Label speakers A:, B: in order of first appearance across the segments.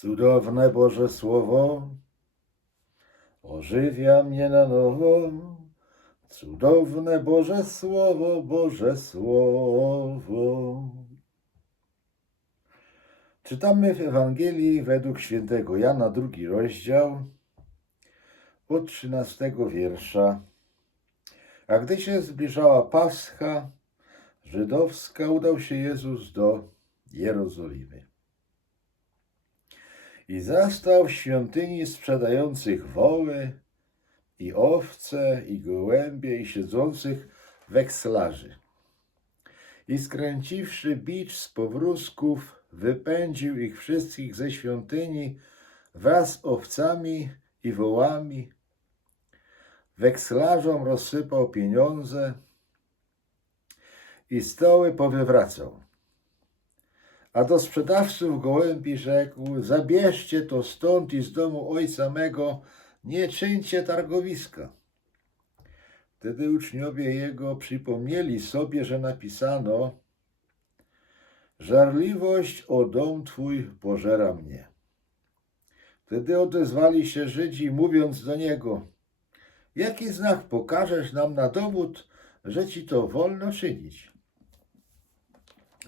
A: Cudowne Boże Słowo ożywia mnie na nowo. Cudowne Boże Słowo, Boże Słowo. Czytamy w Ewangelii według świętego Jana, drugi rozdział, od trzynastego wiersza. A gdy się zbliżała Pascha żydowska, udał się Jezus do Jerozolimy. I zastał w świątyni sprzedających woły i owce i gołębie i siedzących wekslarzy. I skręciwszy bicz z powrózków, wypędził ich wszystkich ze świątyni wraz z owcami i wołami. Wekslarzom rozsypał pieniądze i stoły powywracał. A do sprzedawców gołębi rzekł: Zabierzcie to stąd i z domu ojca mego, nie czyńcie targowiska. Wtedy uczniowie jego przypomnieli sobie, że napisano: Żarliwość o dom twój pożera mnie. Wtedy odezwali się Żydzi, mówiąc do niego: Jaki znak pokażesz nam na dowód, że ci to wolno czynić?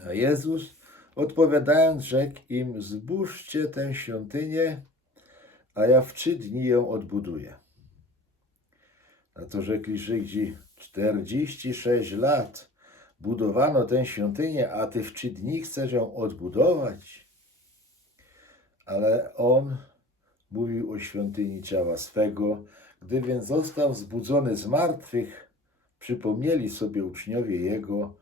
A: A Jezus odpowiadając, rzekł im: Zbóżcie tę świątynię, a ja w trzy dni ją odbuduję. Na to rzekli Żydzi: 46 lat budowano tę świątynię, a ty w trzy dni chcesz ją odbudować. Ale on mówił o świątyni ciała swego. Gdy więc został wzbudzony z martwych, przypomnieli sobie uczniowie jego,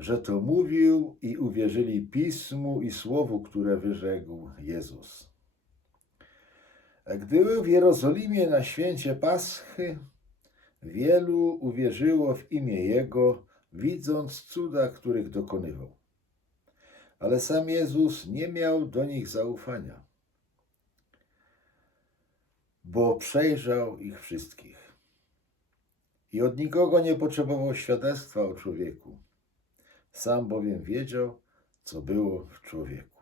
A: że to mówił i uwierzyli pismu i słowu, które wyrzekł Jezus. Gdy był w Jerozolimie na święcie Paschy, wielu uwierzyło w imię Jego, widząc cuda, których dokonywał. Ale sam Jezus nie miał do nich zaufania, bo przejrzał ich wszystkich i od nikogo nie potrzebował świadectwa o człowieku. Sam bowiem wiedział, co było w człowieku.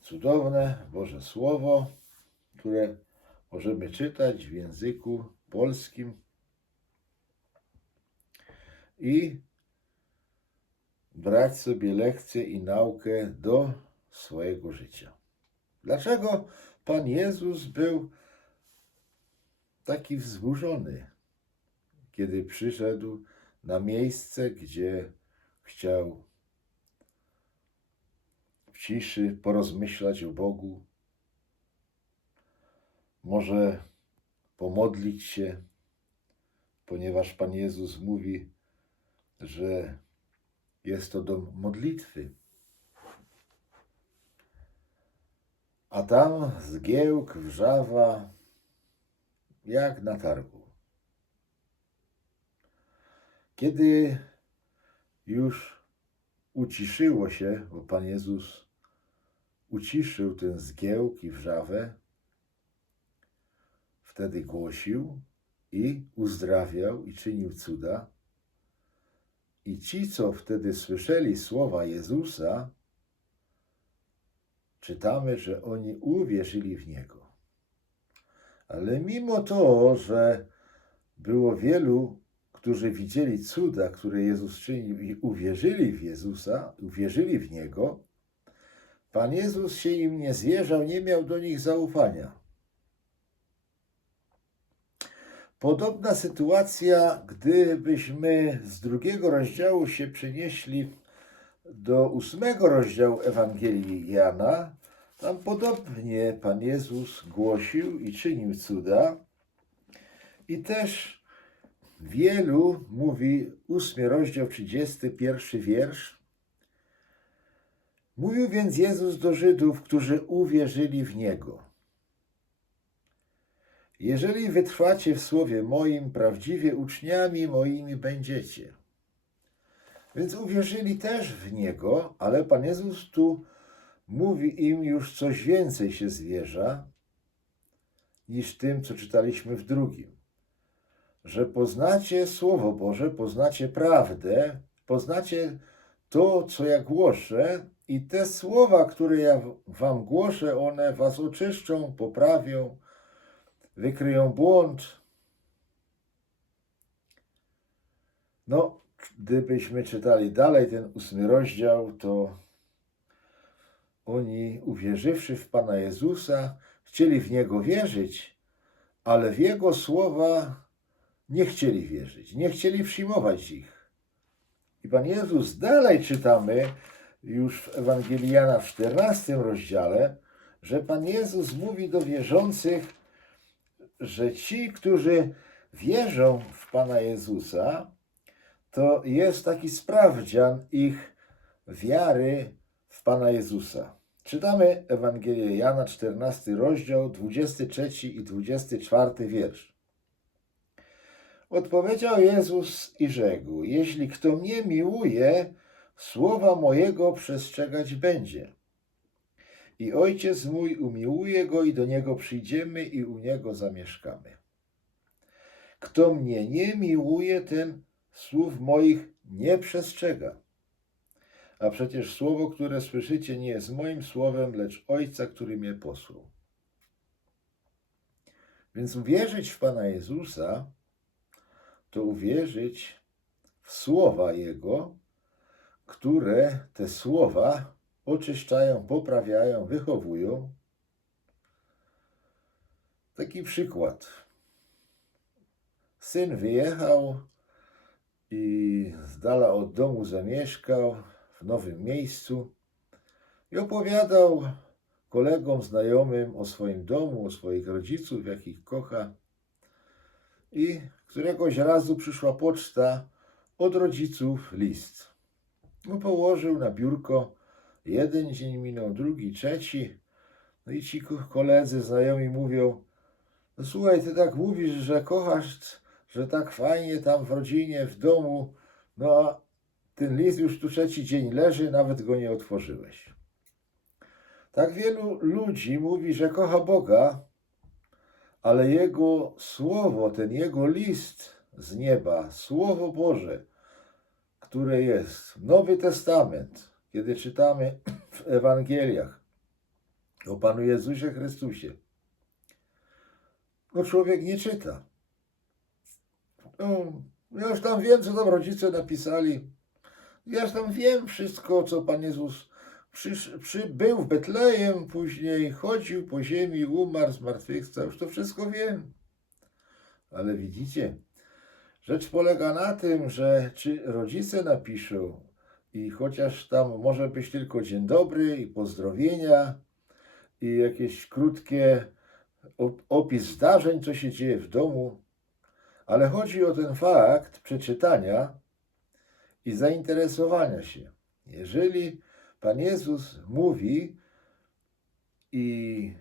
A: Cudowne Boże Słowo, które możemy czytać w języku polskim i brać sobie lekcje i naukę do swojego życia. Dlaczego Pan Jezus był taki wzburzony, kiedy przyszedł na miejsce, gdzie chciał w ciszy porozmyślać o Bogu, może pomodlić się, ponieważ Pan Jezus mówi, że jest to dom modlitwy. A tam zgiełk, wrzawa, jak na targu. Kiedy już uciszyło się, bo Pan Jezus uciszył ten zgiełk i wrzawę, wtedy głosił i uzdrawiał i czynił cuda. I ci, co wtedy słyszeli słowa Jezusa, czytamy, że oni uwierzyli w Niego. Ale mimo to, że było wielu którzy widzieli cuda, które Jezus czynił i uwierzyli w Jezusa, uwierzyli w Niego, Pan Jezus się im nie zwierzał, nie miał do nich zaufania. Podobna sytuacja, gdybyśmy z drugiego rozdziału się przenieśli do ósmego rozdziału Ewangelii Jana, tam podobnie Pan Jezus głosił i czynił cuda i też Wielu, mówi ósmy rozdział, 31 wiersz. Mówił więc Jezus do Żydów, którzy uwierzyli w Niego. Jeżeli wytrwacie w słowie moim, prawdziwie uczniami moimi będziecie. Więc uwierzyli też w Niego, ale Pan Jezus tu mówi im już coś więcej się zwierza niż tym, co czytaliśmy w drugim że poznacie Słowo Boże, poznacie prawdę, poznacie to, co ja głoszę I te słowa, które ja wam głoszę, one was oczyszczą, poprawią, wykryją błąd. No, gdybyśmy czytali dalej ten ósmy rozdział, to oni, uwierzywszy w Pana Jezusa, chcieli w Niego wierzyć, ale w Jego słowa nie chcieli wierzyć, nie chcieli przyjmować ich. I Pan Jezus dalej czytamy, już w Ewangelii Jana w 14 rozdziale, że Pan Jezus mówi do wierzących, że ci, którzy wierzą w Pana Jezusa, to jest taki sprawdzian ich wiary w Pana Jezusa. Czytamy Ewangelię Jana, 14 rozdział, 23 i 24 wiersz. Odpowiedział Jezus i rzekł: Jeśli kto mnie miłuje, słowa mojego przestrzegać będzie. I ojciec mój umiłuje go, i do niego przyjdziemy, i u niego zamieszkamy. Kto mnie nie miłuje, ten słów moich nie przestrzega. A przecież słowo, które słyszycie, nie jest moim słowem, lecz Ojca, który mnie posłał. Więc uwierzyć w Pana Jezusa to uwierzyć w słowa Jego, które te słowa oczyszczają, poprawiają, wychowują. Taki przykład. Syn wyjechał i z dala od domu zamieszkał w nowym miejscu i opowiadał kolegom, znajomym o swoim domu, o swoich rodziców, jakich kocha. I któregoś razu przyszła poczta od rodziców list. No, położył na biurko. Jeden dzień minął, drugi, trzeci. No i ci ko- koledzy, znajomi mówią, no słuchaj, ty tak mówisz, że kochasz, że tak fajnie tam w rodzinie, w domu, no a ten list już tu trzeci dzień leży, nawet go nie otworzyłeś. Tak wielu ludzi mówi, że kocha Boga, ale Jego słowo, ten Jego list z nieba, Słowo Boże, które jest Nowy Testament, kiedy czytamy w Ewangeliach o Panu Jezusie Chrystusie, no człowiek nie czyta. No, ja już tam wiem, co tam rodzice napisali. Ja już tam wiem wszystko, co Pan Jezus przysz, przybył w Betlejem, później chodził po ziemi, umarł, zmartwychwstał. Już to wszystko wiem. Ale widzicie, rzecz polega na tym, że czy rodzice napiszą i chociaż tam może być tylko dzień dobry i pozdrowienia i jakieś krótkie op- opis zdarzeń, co się dzieje w domu, ale chodzi o ten fakt przeczytania i zainteresowania się. Jeżeli Pan Jezus mówi i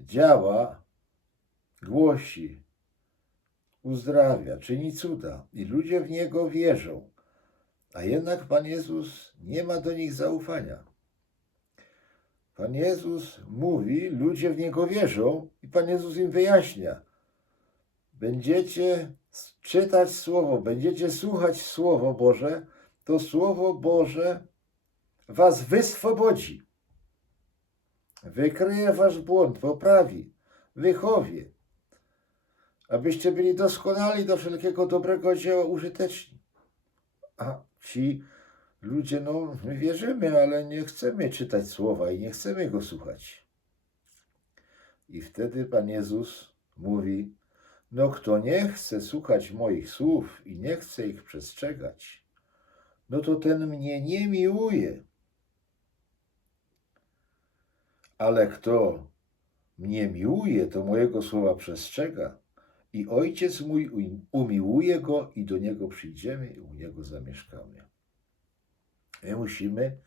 A: działa, głosi, uzdrawia, czyni cuda i ludzie w Niego wierzą, a jednak Pan Jezus nie ma do nich zaufania. Pan Jezus mówi, ludzie w Niego wierzą i Pan Jezus im wyjaśnia. Będziecie czytać Słowo, będziecie słuchać Słowo Boże, to Słowo Boże was wyswobodzi. Wykryje wasz błąd, poprawi, wychowie, abyście byli doskonali do wszelkiego dobrego dzieła użyteczni. A ci ludzie, no, my wierzymy, ale nie chcemy czytać słowa i nie chcemy go słuchać. I wtedy Pan Jezus mówi: No, kto nie chce słuchać moich słów i nie chce ich przestrzegać, no to ten mnie nie miłuje. Ale kto mnie miłuje, to mojego słowa przestrzega. I ojciec mój umi- umiłuje go i do niego przyjdziemy i u niego zamieszkamy. My musimy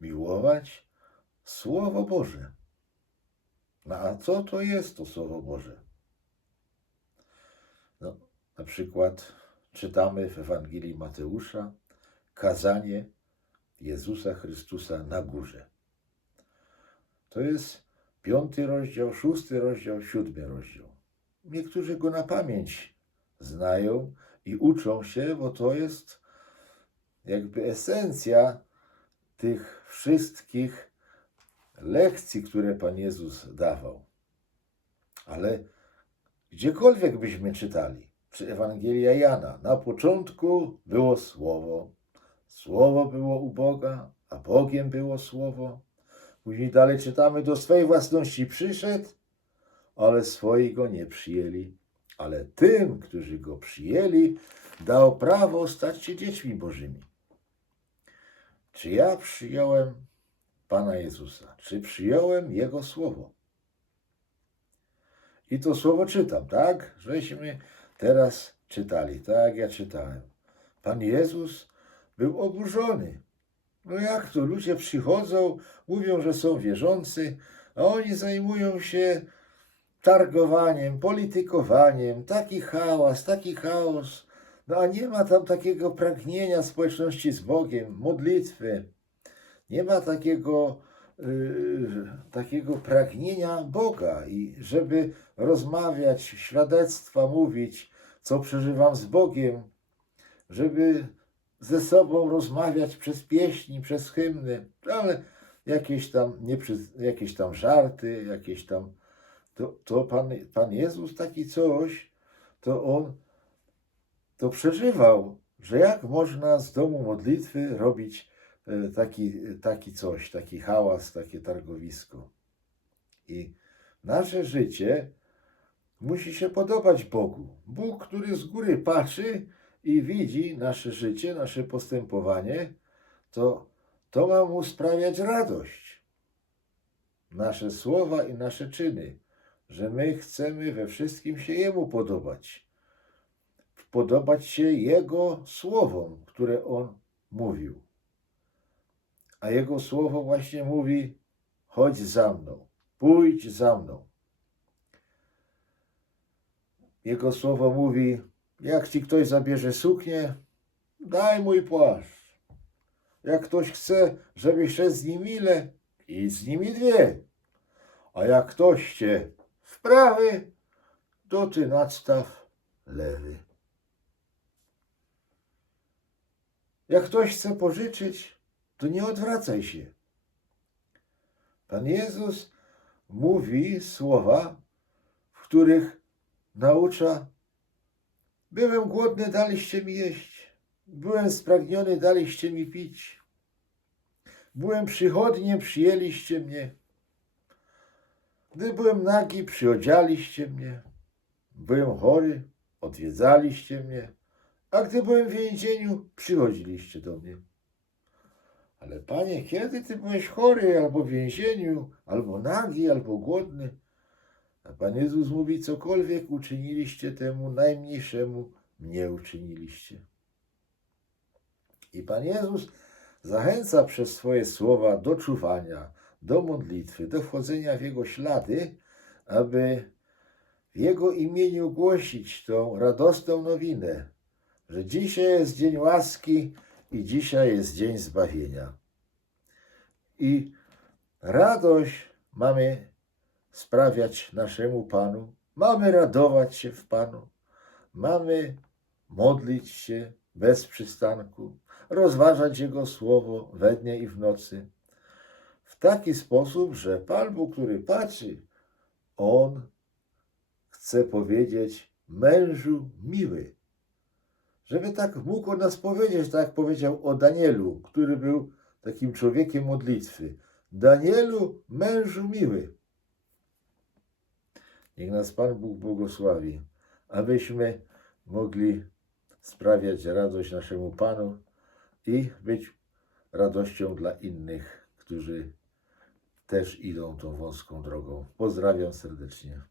A: miłować Słowo Boże. No a co to jest to Słowo Boże? No, na przykład czytamy w Ewangelii Mateusza kazanie Jezusa Chrystusa na górze. To jest piąty rozdział, szósty rozdział, siódmy rozdział. Niektórzy go na pamięć znają i uczą się, bo to jest jakby esencja tych wszystkich lekcji, które Pan Jezus dawał. Ale gdziekolwiek byśmy czytali, czy Ewangelia Jana, na początku było Słowo, Słowo było u Boga, a Bogiem było Słowo. Później dalej czytamy, do swej własności przyszedł, ale swoi go nie przyjęli. Ale tym, którzy go przyjęli, dał prawo stać się dziećmi Bożymi. Czy ja przyjąłem Pana Jezusa? Czy przyjąłem Jego Słowo? I to Słowo czytam, tak? Żeśmy teraz czytali, tak ja czytałem. Pan Jezus był oburzony. No jak to? Ludzie przychodzą, mówią, że są wierzący, a oni zajmują się targowaniem, politykowaniem, taki hałas, taki chaos. No a nie ma tam takiego pragnienia społeczności z Bogiem, modlitwy. Nie ma takiego, yy, takiego pragnienia Boga i żeby rozmawiać, świadectwa mówić, co przeżywam z Bogiem, żeby ze sobą rozmawiać przez pieśni, przez hymny, ale jakieś tam, nie jakieś tam żarty, jakieś tam to, to Pan, Pan Jezus taki coś, to On to przeżywał, że jak można z domu modlitwy robić e, taki, taki coś, taki hałas, takie targowisko. I nasze życie musi się podobać Bogu. Bóg, który z góry patrzy i widzi nasze życie, nasze postępowanie, to, to ma mu sprawiać radość. Nasze słowa i nasze czyny że my chcemy we wszystkim się Jemu podobać. Podobać się Jego słowom, które On mówił. A Jego słowo właśnie mówi: chodź za mną, pójdź za mną. Jego słowo mówi: jak ci ktoś zabierze suknię, daj mój płaszcz. Jak ktoś chce, żebyś szedł z nim ile, idź z nimi dwie. A jak ktoś cię w prawy, to ty nadstaw lewy. Jak ktoś chce pożyczyć, to nie odwracaj się. Pan Jezus mówi słowa, w których naucza: Byłem głodny, daliście mi jeść. Byłem spragniony, daliście mi pić. Byłem przychodnie, przyjęliście mnie. Gdy byłem nagi, przyodzialiście mnie. Byłem chory, odwiedzaliście mnie. A gdy byłem w więzieniu, przychodziliście do mnie. Ale panie, kiedy ty byłeś chory, albo w więzieniu, albo nagi, albo głodny? A Pan Jezus mówi, cokolwiek uczyniliście temu najmniejszemu, mnie uczyniliście. I Pan Jezus zachęca przez swoje słowa do czuwania, do modlitwy, do wchodzenia w Jego ślady, aby w Jego imieniu głosić tą radosną nowinę, że dzisiaj jest dzień łaski i dzisiaj jest dzień zbawienia. I radość mamy sprawiać naszemu Panu, mamy radować się w Panu, mamy modlić się bez przystanku, rozważać Jego słowo we dnie i w nocy w taki sposób, że Pan Bóg, który patrzy, On chce powiedzieć mężu miły. Żeby tak mógł o nas powiedzieć, tak jak powiedział o Danielu, który był takim człowiekiem modlitwy. Danielu, mężu miły. Niech nas Pan Bóg błogosławi, abyśmy mogli sprawiać radość naszemu Panu i być radością dla innych, którzy też idą tą wąską drogą. Pozdrawiam serdecznie.